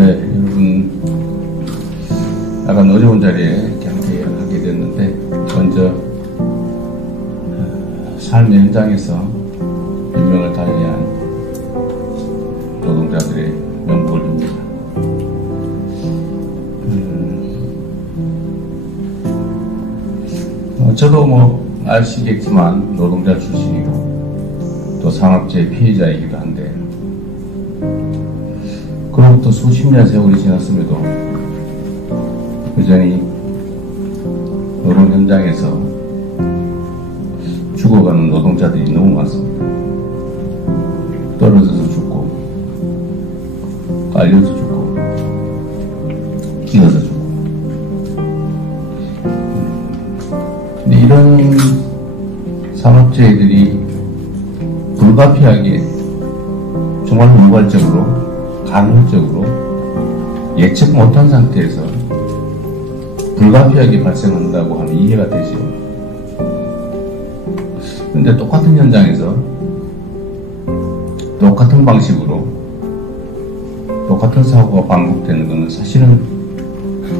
네, 여러분, 약간 어려운 자리에 이렇게 함께 하게 됐는데, 먼저 삶의 현장에서 운명을 달리한 노동자들의 명복을 빕니다. 저도 아시겠지만 노동자 출신이고 또 산업재해 피해자이기도 한데, 그로부터 수십 년 세월이 지났음에도 여전히 노동 현장에서 죽어가는 노동자들이 너무 많습니다. 떨어져서 죽고, 깔려서 죽고, 끼어서 죽고. 근데 이런 산업재해들이 불가피하게 정말 물발적으로, 간헐적으로 예측 못한 상태에서 불가피하게 발생한다고 하면 이해가 되죠. 그런데 똑같은 현장에서 똑같은 방식으로 똑같은 사고가 반복되는 것은 사실은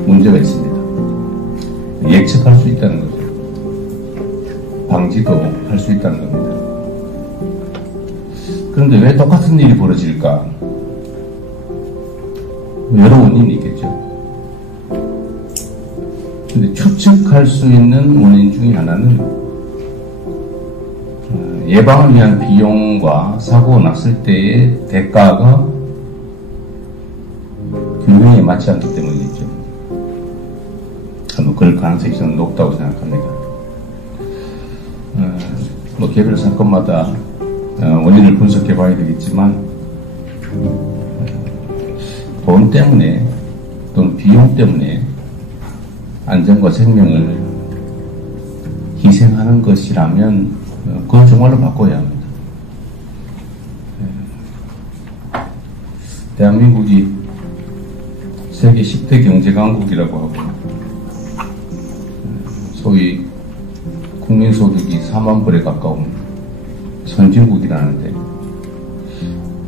문제가 있습니다. 예측할 수 있다는 거죠. 방지도 할 수 있다는 겁니다. 그런데 왜 똑같은 일이 벌어질까? 여러 원인이 있겠죠. 근데 추측할 수 있는 원인 중에 하나는 예방을 위한 비용과 사고가 났을 때의 대가가 균형에 맞지 않기 때문이겠죠. 그럴 가능성이 저는 높다고 생각합니다. 개별 사건마다 원인을 분석해 봐야 되겠지만, 돈 때문에 또는 비용 때문에 안전과 생명을 희생하는 것이라면 그건 정말로 바꿔야 합니다. 대한민국이 세계 10대 경제강국이라고 하고, 소위 국민소득이 4만 불에 가까운 선진국이라는데,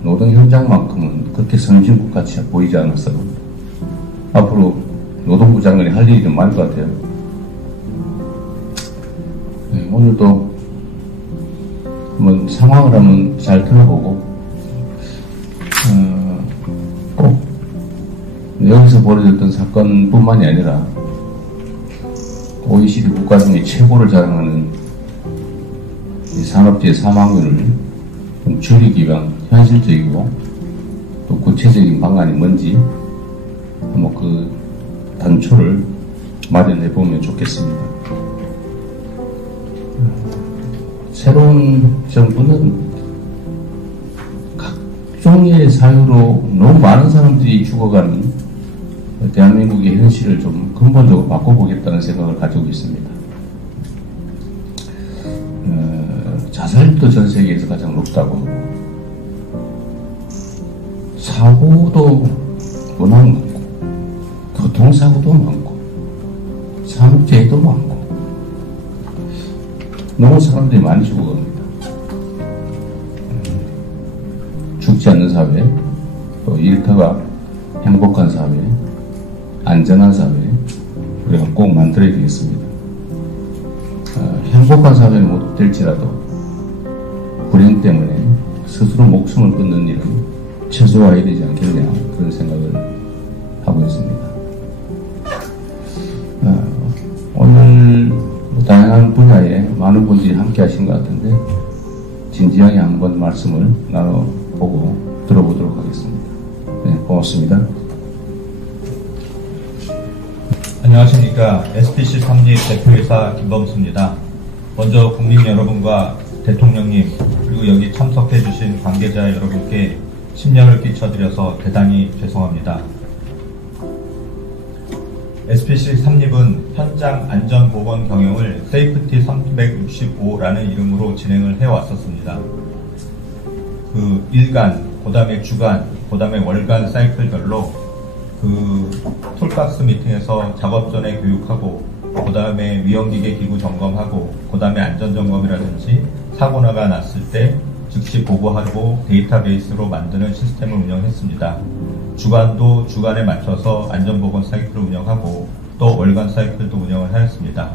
노동 현장만큼은 그렇게 선진국같이 보이지 않았어. 앞으로 노동부 장관이 할 일이 좀 많을 것 같아요. 오늘도 상황을 한번 잘 들어보고, 꼭 여기서 벌어졌던 사건뿐만이 아니라 OECD 국가 중에 최고를 자랑하는 이 산업재해 사망률을 좀 줄이기 위한 현실적이고 또 구체적인 방안이 뭔지 그 단초를 마련해 보면 좋겠습니다. 새로운 정부는 각종의 사유로 너무 많은 사람들이 죽어가는 대한민국의 현실을 좀 근본적으로 바꿔보겠다는 생각을 가지고 있습니다. 자살률도 전 세계에서 가장 높다고 하고, 사고도 워낙 많고, 교통사고도 많고, 산업재해도 많고, 너무 사람들이 많이 죽어갑니다. 죽지 않는 사회, 또 일터가 행복한 사회, 안전한 사회, 우리가 꼭 만들어야 되겠습니다. 행복한 사회는 못 될지라도 불행 때문에 스스로 목숨을 끊는 일은 최소화해야 되지 않겠냐, 그런 생각을 하고 있습니다. 오늘 다양한 분야에 많은 분들이 함께 하신 것 같은데, 진지하게 한번 말씀을 나눠보고 들어보도록 하겠습니다. 네, 고맙습니다. 안녕하십니까. SPC 삼립 대표이사 김범수입니다. 먼저 국민 여러분과 대통령님, 그리고 여기 참석해주신 관계자 여러분께 심려를 끼쳐드려서 대단히 죄송합니다. SPC 삼립은 현장 안전보건 경영을 세이프티 365라는 이름으로 진행을 해왔었습니다. 그 일간, 그 다음에 주간, 그 다음에 월간 사이클별로 그 툴박스 미팅에서 작업 전에 교육하고, 그 다음에 위험기계 기구 점검하고, 그 다음에 안전점검이라든지 사고나가 났을 때 즉시 보고하고 데이터베이스로 만드는 시스템을 운영했습니다. 주간도 주간에 맞춰서 안전보건 사이클을 운영하고 또 월간 사이클도 운영을 하였습니다.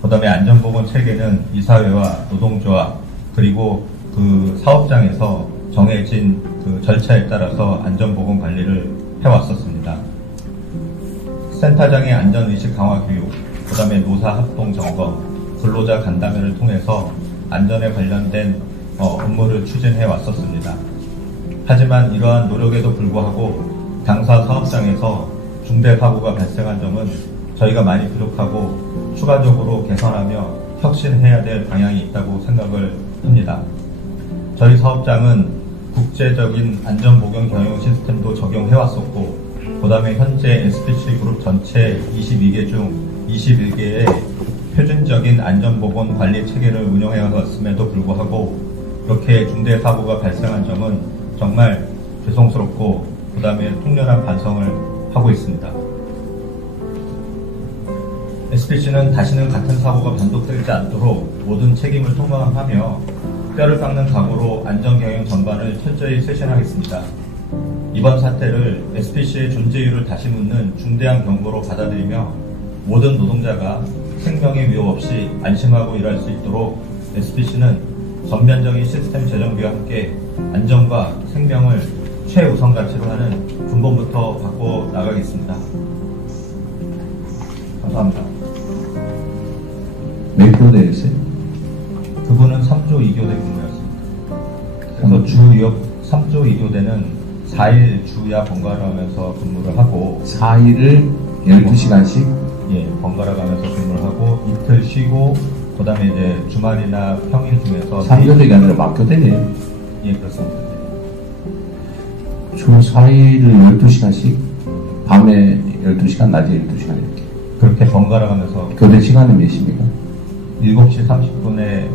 그 다음에 안전보건 체계는 이사회와 노동조합 그리고 그 사업장에서 정해진 그 절차에 따라서 안전보건 관리를 해왔었습니다. 센터장의 안전의식 강화 교육, 그 다음에 노사 합동 점검, 근로자 간담회를 통해서 안전에 관련된 업무를 추진해 왔었습니다. 하지만 이러한 노력에도 불구하고 당사 사업장에서 중대 사고가 발생한 점은 저희가 많이 부족하고 추가적으로 개선하며 혁신해야 될 방향이 있다고 생각을 합니다. 저희 사업장은 국제적인 안전보건 경영 시스템도 적용해 왔었고 그 다음에 현재 SPC 그룹 전체 22개 중 21개의 표준적인 안전보건 관리 체계를 운영해 왔음에도 불구하고 이렇게 중대 사고가 발생한 점은 정말 죄송스럽고 그 다음에 통렬한 반성을 하고 있습니다. SPC는 다시는 같은 사고가 반복되지 않도록 모든 책임을 통감하며 뼈를 깎는 각오로 안전경영 전반을 철저히 쇄신하겠습니다. 이번 사태를 SPC의 존재 이유를 다시 묻는 중대한 경고로 받아들이며 모든 노동자가 생명의 위협 없이 안심하고 일할 수 있도록 SPC는 전면적인 시스템 재정비와 함께 안전과 생명을 최우선 가치로 하는 근본부터 바꿔 나가겠습니다. 감사합니다. 몇 교대였어요? 그분은 3조 2교대 근무였습니다. 그래서 주역 3조 2교대는 4일 주야 번갈아 가면서 근무를 하고 4일을 12시간씩? 예, 번갈아 가면서 근무를 하고 이틀 쉬고 그 다음에 이제 주말이나 평일 중에서 3교대가 아니라 막교대네요. 예, 그렇습니다. 주 4일을 12시간씩? 밤에 12시간, 낮에 12시간 이렇게. 그렇게 번갈아 가면서 교대 시간은 몇 시입니까? 7시 30분에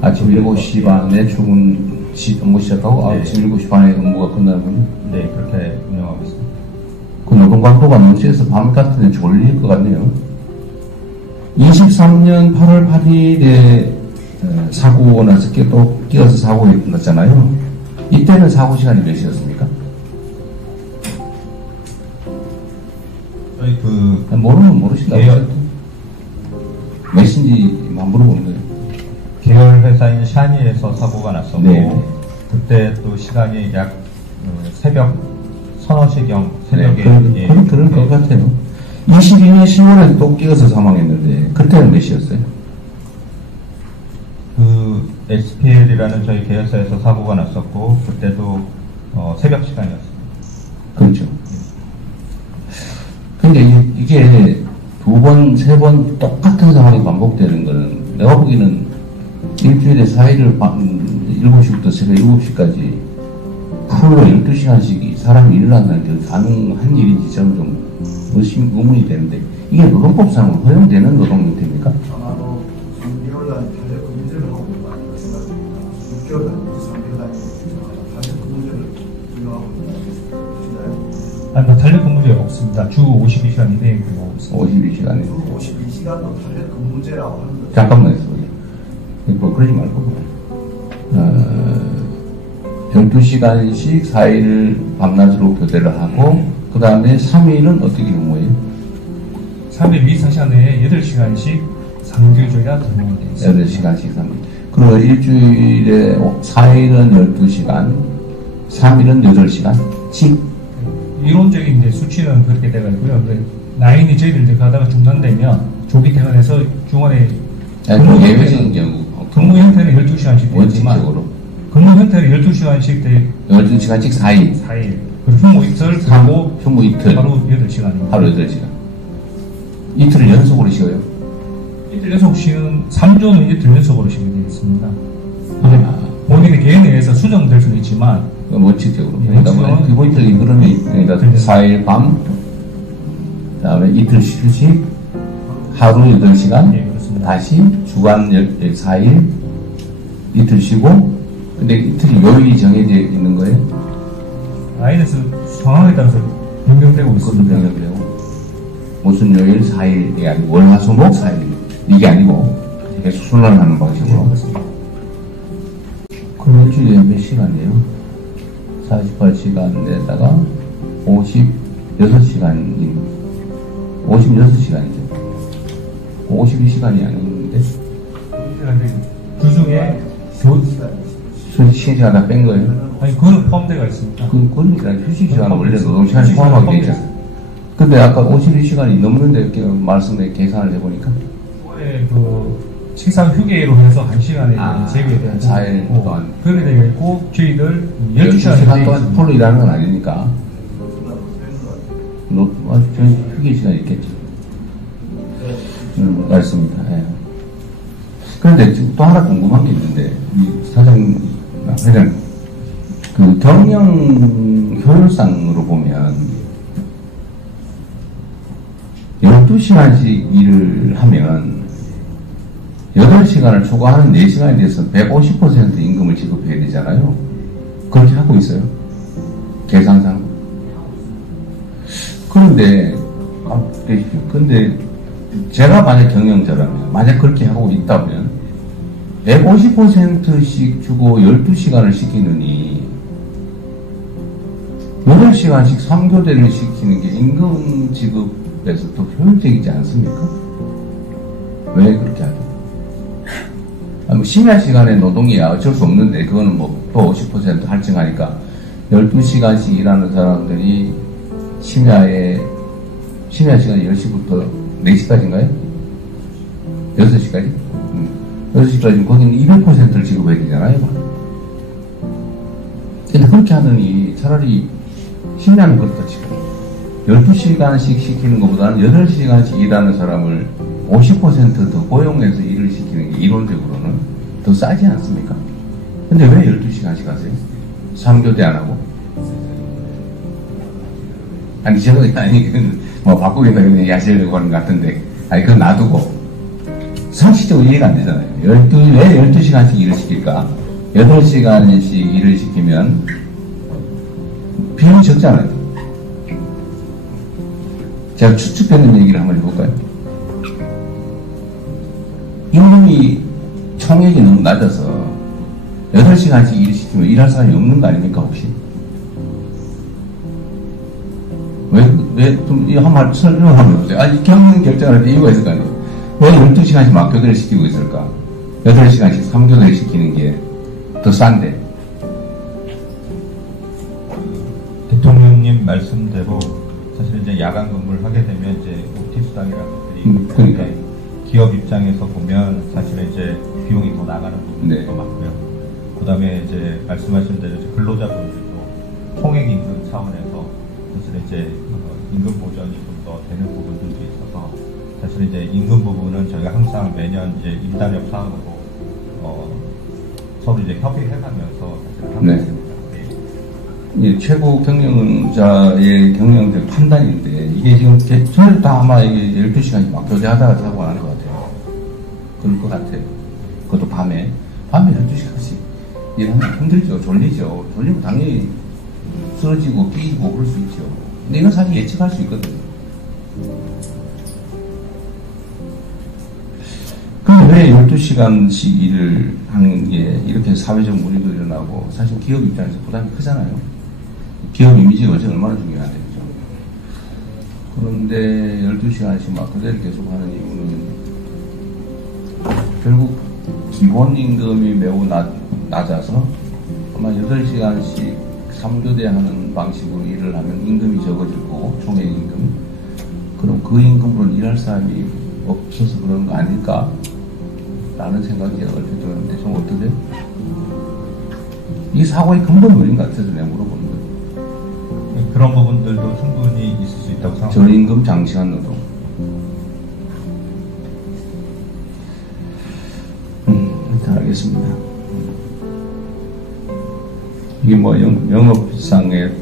아침 7시 반에 출근 업무 시작하고 네. 아침 7시 반에 업무가 끝나는군요. 네, 그렇게 운영하고 있습니다. 그 노동강도가 너무 세서 밤 같은 데 졸릴 것 같네요. 23년 8월 8일에 사고가 나서 또 끼어서 사고가 났잖아요. 이때는 사고 시간이 몇 시였습니까? 저희 모르면 모르신다고 계열- 해요. 몇인지만 물어보는 거예요. 계열 회사인 샤니에서 사고가 났었고 네. 그때 또 시간이 약 새벽 서너 시경 새벽에 네, 그런 것 같아요. 22년 10월에 또 끼어서 사망했는데 그때는 몇 시였어요? 그 HPL이라는 저희 계열사에서 사고가 났었고 그때도 새벽 시간이었습니다. 그렇죠. 근데 이게 두 번, 세 번 똑같은 상황이 반복되는 거는 내가 보기에는 일주일에 4일을 7시부터 새벽 7시까지 풀로 12시간씩 사람이 일어난다는 게 가능한 일인지 저는 좀 의문이 되는데 이게 노동법상으로 허용되는 노동 형태입니까? 아마도 3개월간 탄력 근무제를 하고 있는 거 아닌가 생각합니다. 6개월간 3개월간 탄력 근무제를 운영하고 있나요? 아니, 탄력 근무제가 없습니다. 주 52시간 이내에 근무하고 있습니다. 52시간에. 그 52시간도 탄력 근무제라고 하는 거죠. 잠깐만요. 그러지 말고. 12시간씩 4일 밤낮으로 교대를 하고, 그 다음에 3일은 어떻게 근무해요? 3일 24시간 내에 8시간씩 상교조가 근무가 되어 있습니다. 8시간씩 3일. 그리고 일주일에 4일은 12시간, 3일은 8시간? 씩? 이론적인 이제 수치는 그렇게 되어 있고요. 라인이 저희들 이제 가다가 중단되면 조기 퇴근해서 중원에 아니, 예외적인 경우. 근무 형태는 12시간씩 되지만 원칙적으로. 근무 형태는 12시간씩 돼 12시간씩 4일. 4일. 그리고 휴무 이틀 하고 휴무 이틀. 하루 8시간입니다. 하루 8시간. 이틀을 연속으로 쉬어요? 이틀 연속 쉬는 3조는 이틀 연속으로 쉬게 되어 있습니다. 근데 아. 본인의 개인에 의해서 수정될 수는 있지만 원칙적으로. 예, 그러니까 원칙은 기본적인 흐름이, 그러니까 4일 밤, 그 다음에 이틀 휴식, 하루 8시간, 예, 그렇습니다. 다시 주간 4일, 이틀 쉬고, 근데 이틀이 요일이 정해져 있는 거예요? 라인에서 상황에 따라서 변경되고 그것도 있습니다. 변경되고. 무슨 요일 4일이 아니고, 월, 화, 수, 목 4일. 이게 아니고, 계속 순환하는 예, 방식으로. 그렇습니다. 그럼 일주일에 몇 시간이에요? 48시간에다가 56시간이 56시간이죠. 52시간이 아닌데 그 중에 휴식 시간 다 뺀 거예요. 아니 그거는 포함되어 있습니다. 그러니까 휴식 시간은 원래 노동시간이 포함하게 되어 있잖아요. 근데 아까 52시간이 넘는데 이렇게 말씀에 계산을 해보니까 올해 그 식상 휴게로 해서 1시간에 제외된 4일 동안 그렇게 되어 있고 저희들 12시간 12시간 동안 풀로 일하는 건 아니니까 휴게 시간이 있겠죠. 맞습니다. 예. 그런데 지금 또 하나 궁금한 게 있는데 이 사장님 회장 그 경영 효율상으로 보면 12시간씩 일을 하면 8시간을 초과하는 4시간에 대해서 150% 임금을 지급해야 되잖아요. 그렇게 하고 있어요. 계산상. 그런데, 근데 제가 만약 경영자라면, 만약 그렇게 하고 있다면, 150%씩 주고 12시간을 시키느니, 8시간씩 3교대를 시키는 게 임금 지급에서 더 효율적이지 않습니까? 왜 그렇게 하죠? 심야 시간에 노동이야 어쩔 수 없는데, 그거는 또 50% 할증하니까, 12시간씩 일하는 사람들이 심야 시간이 10시부터 4시까지인가요? 6시까지? 6시까지 거기는 200%를 지급해야 되잖아요. 근데 그렇게 하느니 차라리 심야는 그렇다 치고 12시간씩 시키는 것보다는 8시간씩 일하는 사람을 50%더 고용해서 일을 시키는 게 이론적으로는 더 싸지 않습니까? 근데 왜 12시간씩 하세요? 3교대 안 하고? 아니, 제가, 바꾸겠다, 그냥 야시려고 하는 것 같은데, 그건 놔두고, 상식적으로 이해가 안 되잖아요. 왜 12시간씩 일을 시킬까? 8시간씩 일을 시키면, 비용이 적잖아요. 제가 추측되는 얘기를 한번 해볼까요? 임금이 총액이 너무 낮아서, 8시간씩 일을 시키면 일할 사람이 없는 거 아닙니까, 혹시? 한번 설명을 한번 해보세요. 아니, 경영 결정을 할 때 이유가 있을 거 아니에요. 왜 12시간씩 막교대를 시키고 있을까? 8시간씩 3교대를 시키는 게 더 싼데. 대통령님 말씀대로 사실 이제 야간 근무를 하게 되면 이제 OT 수당이라는 것들이 그러니까. 기업 입장에서 보면 사실 이제 비용이 더 나가는 부분도 네. 많고요. 그 다음에 이제 말씀하신 대로 이제 근로자분들도 총액 임금 차원에서 사실 이제 임금 보전이 좀 더 되는 부분들도 있어서 사실 이제 임금 부분은 저희가 항상 매년 이제 인단협 사항으로 서로 이제 협의해가면서 사실 하고 네. 있습니다. 예, 최고 경영자의 경영적 판단인데, 이게 지금, 저는 다 아마 이게 12시간이 막 교대하다가 사고 나는 것 같아요. 그럴 것 같아요. 그것도 밤에 12시간씩 일하면 힘들죠. 졸리죠. 졸리면 당연히 쓰러지고 끼고 그럴 수 있죠. 근데 이건 사실 예측할 수 있거든요. 근데 왜 12시간씩 일을 하는 게 이렇게 사회적 문의도 일어나고, 사실 기업 입장에서 부담이 크잖아요. 기업 이미지가 어제 얼마나 중요한데, 그죠? 그런데 12시간씩 막 그대로 계속 하는 이유는 결국 기본 임금이 매우 낮아서 아마 8시간씩 3교대 하는 방식으로 일을 하면 임금이 적어질 거고, 총액 임금. 그럼 그 임금으로 일할 사람이 없어서 그런 거 아닐까? 라는 생각이 제가 얼핏 들었는데, 좀 어떠세요? 이 사고의 근본 원인 같아서 내가 물어보는 거예요. 그런 부분들도 충분히 있을 수 있다고 생각합니다. 저임금 장시간 노동. 일단 알겠습니다. 이게 뭐 영업상의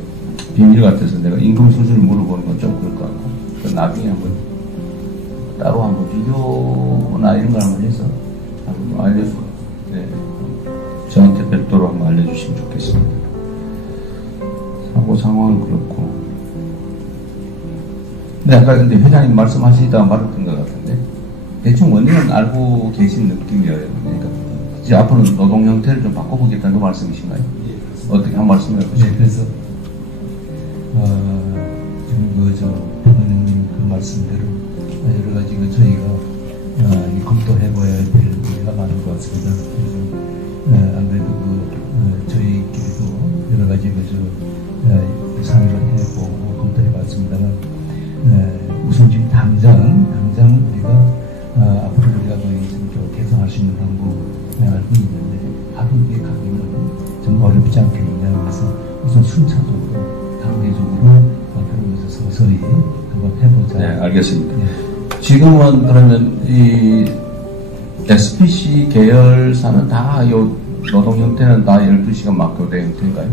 비밀 같아서 내가 임금 수준을 물어보는 건 좀 그럴 것 같고, 나중에 한번 따로 한번 비교나 이런 걸 한번 해서 한번 네. 저한테 별도로 한번 알려주시면 좋겠습니다. 사고 상황은 그렇고. 근데 아까 근데 회장님 말씀하시다가 말았던 것 같은데, 대충 원인은 알고 계신 느낌이에요. 그러니까 이제 앞으로는 노동 형태를 좀 바꿔보겠다는 그 말씀이신가요? 어떻게 한 말씀을 해보시죠? 네, 그래서 대통령님 그 말씀대로 여러 가지 저희가 검토해봐야 될 문제가 많은 것 같습니다. 그래서 안 그래도 저희끼리도 여러 가지 상의를 해보고 검토해봤습니다만 우선 지금 당장 우리가 앞으로 우리가 좀 개선할 수 있는 방법을 알고 있는데 바로 이게 가기는 좀 어렵지 않겠느냐. 그래서 우선 순차적으로 단계적으로 그러면서 서서히 한번 해보자. 네, 알겠습니다. 네. 지금은 그러면 이 SPC 계열사는 다 요 노동 형태는 다 12시간 막교대 형태인가요?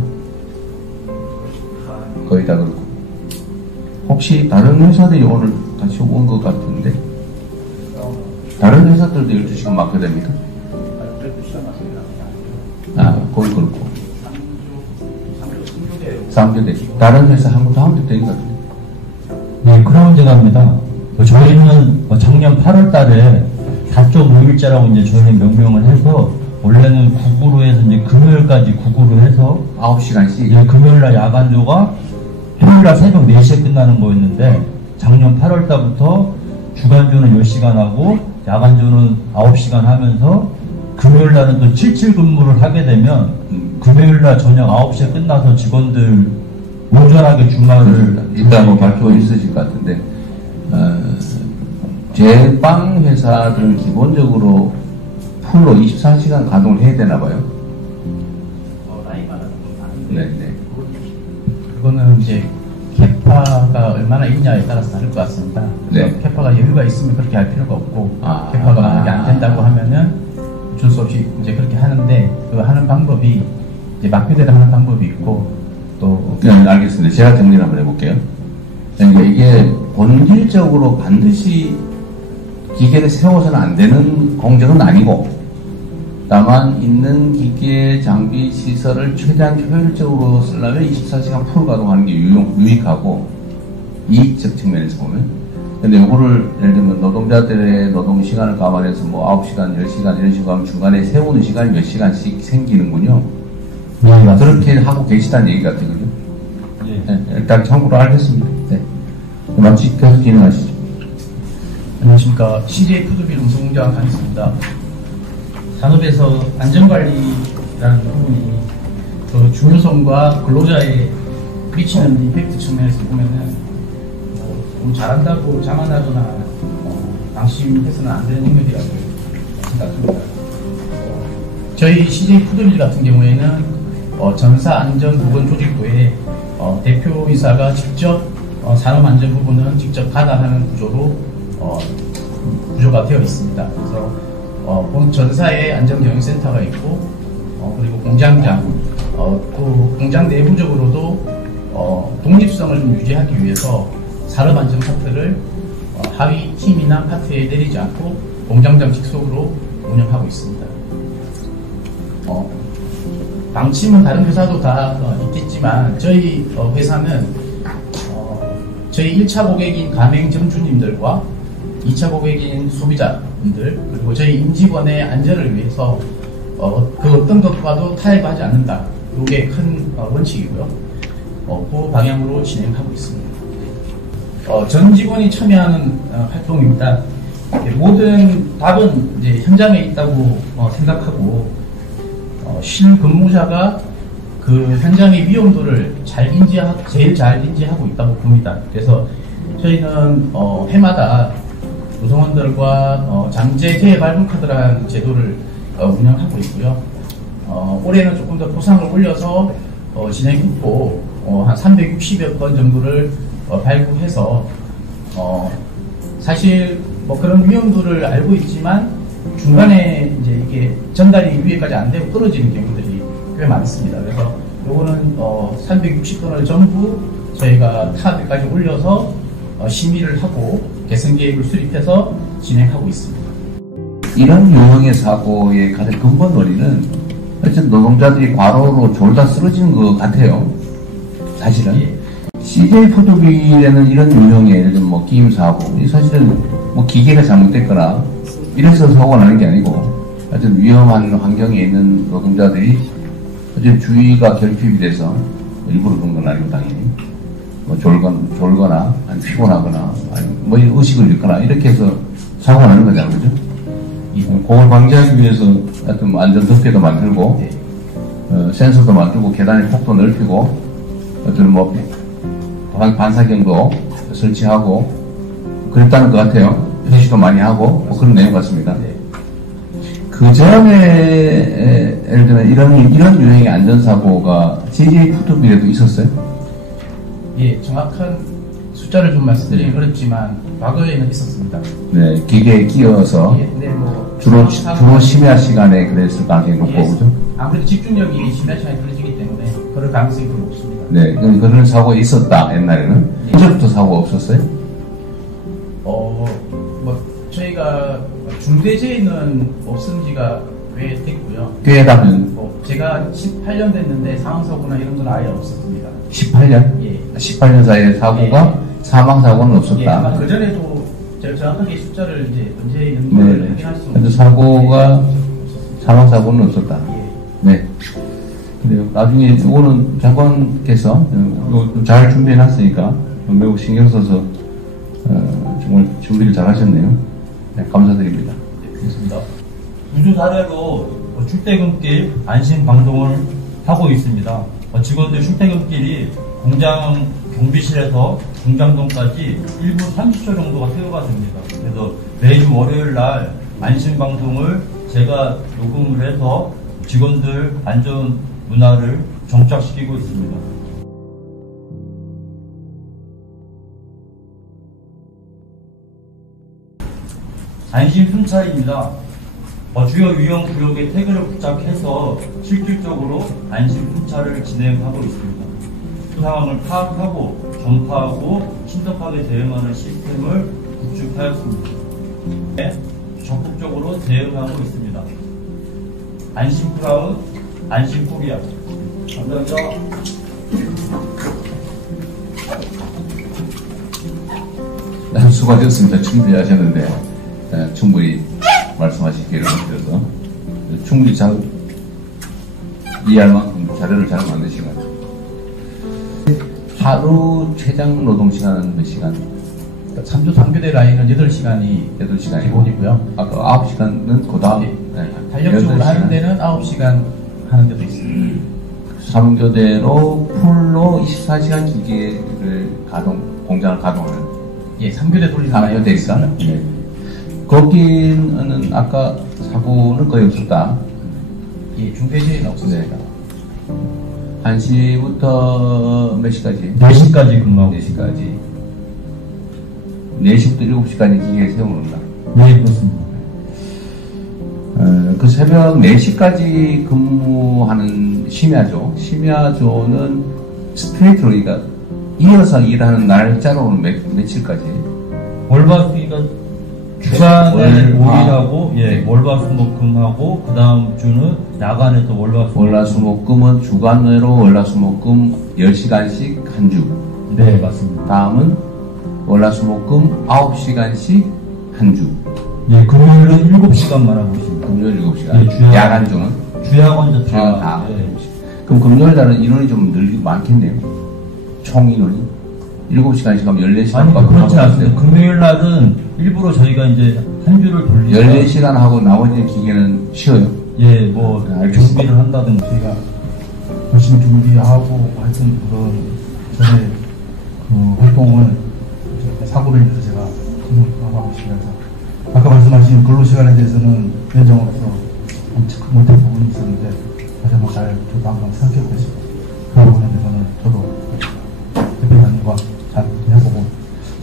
거의 다 그렇고. 혹시 다른 회사들이 오늘 다시 온 것 같은데? 다른 회사들도 12시간 막교대입니까? 거의 그렇고. 3교대. 다른 회사 한 군데 하면 되는 것 같은데? 네, 그런 문제가 합니다. 저희는 작년 8월 달에 4.5일자라고 이제 저희는 명명을 해서 원래는 국으로 해서 이제 금요일까지 국으로 해서 9시간씩? 이제 금요일날 야간조가 토요일날 새벽 4시에 끝나는 거였는데 작년 8월 달부터 주간조는 10시간 하고 야간조는 9시간 하면서 금요일날은 또 7.7 근무를 하게 되면 금요일날 저녁 9시에 끝나서 직원들 온전하게 주말을 일단 뭐 발표 있으실 것 같은데 제빵 회사들은 기본적으로 풀로 24시간 가동을 해야 되나 봐요. 네네. 그거는 이제 캐파가 얼마나 있냐에 따라서 다를 것 같습니다. 그래서 네. 캐파가 여유가 있으면 그렇게 할 필요가 없고 캐파가 만약에 안 된다고 하면은 어쩔 수 없이 이제 그렇게 하는데 그 하는 방법이 이제 막교대로 하는 방법이 있고 또 네, 알겠습니다. 제가 정리를 한번 해볼게요. 그러니까 이게 본질적으로 반드시 기계를 세워서는 안 되는 공정은 아니고 다만 있는 기계, 장비, 시설을 최대한 효율적으로 쓰려면 24시간 풀 가동하는 게 유익하고 이익적 측면에서 보면 근데 이거를 예를 들면 노동자들의 노동 시간을 감안해서 뭐 9시간, 10시간 이런 식으로 하면 중간에 세우는 시간이 몇 시간씩 생기는군요. 네, 그렇게 하고 계시다는 얘기 같거든요. 네. 일단 참고로 알겠습니다. 네. 마치 계속 진행하시죠. 안녕하십니까. CJ 푸드빌 운송공장 강있습니다. 산업에서 안전관리라는 부분이 그 중요성과 근로자에 미치는 임팩트 측면에서 보면은 너무 잘한다고 자만하거나 방심해서는 안 되는 영역이라고 생각합니다. 저희 CJ 푸드빌 같은 경우에는 전사안전보건조직부의 대표이사가 직접 산업안전 부분은 직접 가담하는 구조가 되어 있습니다. 그래서 전사에 안전경영센터가 있고 그리고 공장장 또 공장 내부적으로도 독립성을 좀 유지하기 위해서 산업안전 파트를 하위 팀이나 파트에 내리지 않고 공장장 직속으로 운영하고 있습니다. 방침은 다른 회사도 다 있겠지만 저희 회사는 저희 1차 고객인 가맹점주님들과 2차 고객인 소비자분들 그리고 저희 임직원의 안전을 위해서 그 어떤 것과도 타협하지 않는다. 이게 큰 원칙이고요. 그 방향으로 진행하고 있습니다. 전 직원이 참여하는 활동입니다. 모든 답은 이제 현장에 있다고 생각하고 실근무자가 그 현장의 위험도를 제일 잘 인지하고 있다고 봅니다. 그래서 저희는 해마다 노동원들과 잠재 재해 발부 카드라는 제도를 운영하고 있고요. 올해는 조금 더 보상을 올려서 진행했고 한 360여 건 정도를 발부해서 사실 뭐 그런 위험도를 알고 있지만 중간에 이제 이게 전달이 위에까지 안 되고 떨어지는 경우들이 꽤 많습니다. 그래서 요거는 360건을 전부 저희가 탑에까지 올려서 심의를 하고 개선 계획을 수립해서 진행하고 있습니다. 이런 유형의 사고의 가장 근본 원인은 어쨌든 노동자들이 과로로 졸다 쓰러지는 것 같아요. 사실은. 예. CJ 푸드빌에는 이런 유형의 예를 들면 뭐 끼임 사고, 사실은 뭐 기계가 잘못됐거나 이래서 사고가 나는 게 아니고 어쨌든 위험한 환경에 있는 노동자들이 어쨌든 주의가 결핍이 돼서 일부러 그런 건 아니고 당연히 뭐 졸거나 아니 피곤하거나 아니 뭐 의식을 잃거나 이렇게 해서 사고가 나는 거잖아요, 그죠? 그걸 방지하기 위해서 하여튼 안전덮개도 만들고 센서도 만들고 계단의 폭도 넓히고 어떤 뭐 반사경도 설치하고 그랬다는 것 같아요. 휴식도 많이 하고 뭐 그런 내용 같습니다. 그 전에 예를 들면 이런 유형의 안전사고가 JJ 푸드빌에도 있었어요? 예, 정확한 숫자를 좀 말씀드리긴 어렵지만 과거에는 있었습니다. 네, 기계에 끼어서 예, 근데 뭐 주로 심야 시간에 그랬을 가능성이 높고 예, 그죠? 아무래도 집중력이 심야 시간에 떨어지기 때문에 그럴 가능성이 더 높습니다. 네, 그런 사고가 있었다 옛날에는. 예. 언제부터 사고가 없었어요? 뭐 저희가 중대재해는 없은 지가 꽤 됐고요. 꽤 되면 뭐 제가 18년 됐는데 상황사고나 이런 건 아예 없었습니다. 18년? 예. 18년 사이에 사고가 사망사고는 예, 없었다. 아마 그 전에도 제가 정확하게 숫자를 이제 언제 네, 연도를 확인할 수 근데 사고가 사망사고는 없었다. 예. 네. 그래요. 나중에 이거는 장관께서 이거 잘 준비해놨으니까 매우 신경 써서 정말 준비를 잘 하셨네요. 네, 감사드립니다. 그렇습니다. 우주 사례로 출퇴근길 안심 방송을 하고 있습니다. 직원들 출퇴근길이 공장 경비실에서 중장동까지 1분 30초 정도가 소요가 됩니다. 그래서 매주 월요일 날 안심 방송을 제가 녹음을 해서 직원들 안전 문화를 정착시키고 있습니다. 안심 순찰입니다. 주요 유형 구역에 태그를 부착해서 실질적으로 안심 순찰을 진행하고 있습니다. 상황을 파악하고 전파하고 신속하게 대응하는 시스템을 구축하였습니다. 네, 적극적으로 대응하고 있습니다. 안심 크라운, 안심 코리아. 감사합니다. 수고하셨습니다. 준비하셨는데 충분히 말씀하실 기회를 주셔서 충분히 잘 이해할 만큼 자료를 잘 만드신 것 같아요. 하루 최장 노동 시간은 몇 시간? 3조 3교대 라인은 8시간이 8시간이고 기본이고요. 아까 9시간은 그 다음 탄력적으로 하는 데는 9시간 하는 데도 있습니다. 3교대로 풀로 24시간 기계를 공장을 가동하는 예, 3교대 돌리는 3교대 있어요? 네. 거기는 아까 사고는 거의 없었다. 예, 중대재해는 없었습니다. 1시부터 몇 시까지? 4시까지 근무하고 4시까지. 4시부터 7시까지 기계에 세워놓는다. 네, 그렇습니다. 그 새벽 4시까지 근무하는 심야조. 심야조는 스트레이트로, 그러니까 이어서 일하는 날짜로는 며칠까지? 월화수가 주간에 5일하고, 예, 월화수목금하고, 그 다음 주는 야간에 또 월화수목금은 주간으로 월화수목금 10시간씩 한 주. 네, 맞습니다. 다음은 월화수목금 9시간씩 한 주. 예, 금요일은 7시간만 하고 있습니다. 금요일 7시간. 예, 주야간. 야간주는? 주야간도 주야간 다. 예. 그럼 금요일 날은 인원이 좀 많겠네요. 총 인원이. 7시간씩 하면 14시간 아니, 밖에 그렇지 하고 않습니다. 있어요. 금요일 날은 일부러 저희가 이제 한 주를 돌리고 14시간 하고 나머지 기계는 쉬어요. 예, 뭐, 알겠습니다. 준비를 한다든지. 저희가 열심히 준비하고 하여튼 그런 저의 그 활동을 사고를 인해서 제가 하고 있습니다. 아까 말씀하신 근로시간에 대해서는 현장으로서 체크 못한 부분이 있었는데 다시 한번 저도 한번 생각해 보겠습니다. 그 부분에 대해서는 저도 대표님과 잘 해보고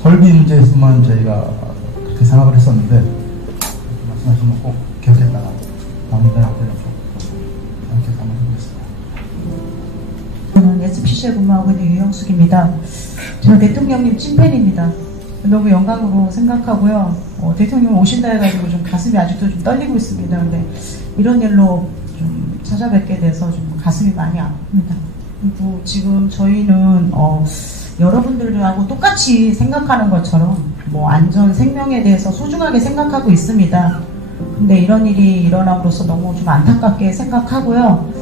설비 문제에서만 저희가 그렇게 생각을 했었는데 말씀하신 거 꼭 기억했다가 남은 대학들은 이렇게 한번 해보겠습니다. 저는 SPC에 근무하고 있는 유영숙입니다. 저는 대통령님 찐팬입니다. 너무 영광으로 생각하고요. 대통령 오신다 해가지고 좀 가슴이 아직도 좀 떨리고 있습니다. 근데 이런 일로 좀 찾아뵙게 돼서 좀 가슴이 많이 아픕니다. 그리고 지금 저희는 여러분들하고 똑같이 생각하는 것처럼 뭐 안전 생명에 대해서 소중하게 생각하고 있습니다. 근데 이런 일이 일어남으로써 너무 좀 안타깝게 생각하고요.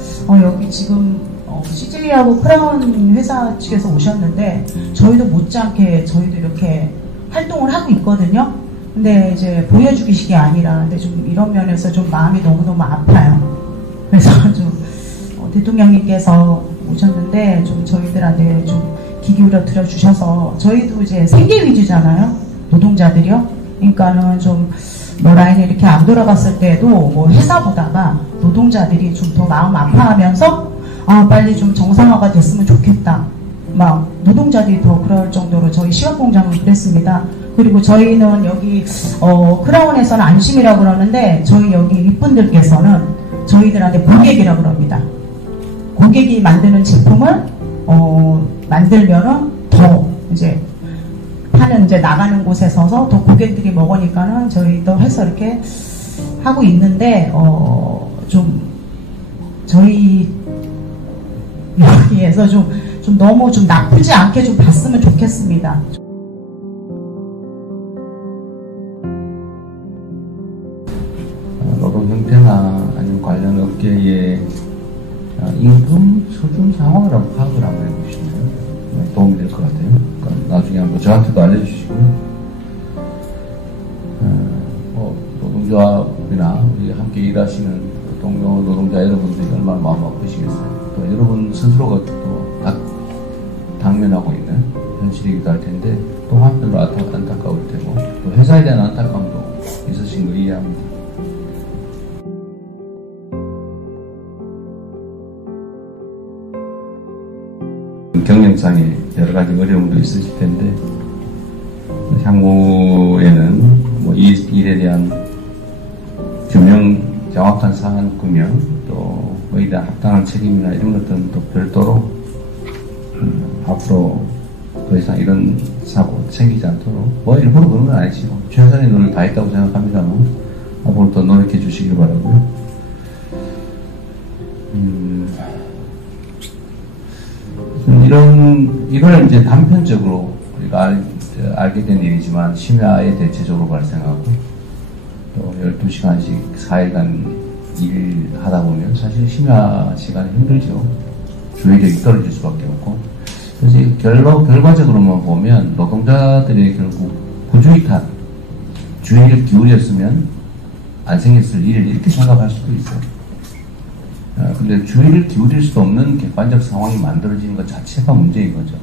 여기 지금 CJ하고 크라운 회사 측에서 오셨는데 저희도 못지않게 저희도 이렇게 활동을 하고 있거든요. 근데 이제 보여주기식이 아니라 근데 좀 이런 면에서 좀 마음이 너무너무 아파요. 그래서 좀 대통령님께서 오셨는데 좀 저희들한테 좀 귀 기울여 들어주셔서 저희도 이제 생계 위주잖아요. 노동자들이요. 그러니까는 좀 뭐 라인이 이렇게 안 돌아갔을 때도 뭐 회사보다가 노동자들이 좀 더 마음 아파하면서 아 빨리 좀 정상화가 됐으면 좋겠다. 막 노동자들이 더 그럴 정도로 저희 시각공장은 그랬습니다. 그리고 저희는 여기 크라운에서는 안심이라고 그러는데 저희 여기 윗분들께서는 저희들한테 고객이라고 그럽니다. 고객이 만드는 제품을 만들면은 더 이제 파는 이제 나가는 곳에 서서 더 고객들이 먹으니까는 저희도 해서 이렇게 하고 있는데 좀 저희 여기에서 좀 너무 좀 나쁘지 않게 좀 봤으면 좋겠습니다. 노동 형태나 아니면 관련 업계의 임금 수준 상황을 한번 파악을 한번 해보시면 도움이 될 것 같아요. 그러니까 나중에 한번 저한테도 알려주시고요. 노동조합이나 우리 함께 일하시는 동료 노동자 여러분들이 얼마나 마음 아프시겠어요. 또 여러분 스스로가 또 당면하고 있는 현실이기도 할 텐데 또 한편으로 안타까울 테고 또 회사에 대한 안타까움도 있으신 거 이해합니다. 경영상에 여러 가지 어려움도 있으실 텐데 향후에는 뭐 이 일에 대한 정확한 사안 규명 또 거기에 대한 합당한 책임이나 이런 것들은 또 별도로 앞으로 더 이상 이런 사고 생기지 않도록 뭐 일부러 그런 건 아니지만 최선의 노력을 다했다고 생각합니다만 앞으로 더 노력해 주시길 바라고요. 이걸 이제 단편적으로 우리가 알게 된 일이지만 심야에 대체적으로 발생하고 또 12시간씩 4일간 일하다 보면 사실 심야 시간이 힘들죠. 주의력이 떨어질 수밖에 없고 그래서 결과적으로만 보면 노동자들의 결국 부주의탄 주의를 기울였으면 안 생겼을 일 이렇게 생각할 수도 있어요. 근데 주의를 기울일 수 없는 객관적 상황이 만들어지는 것 자체가 문제인 거죠.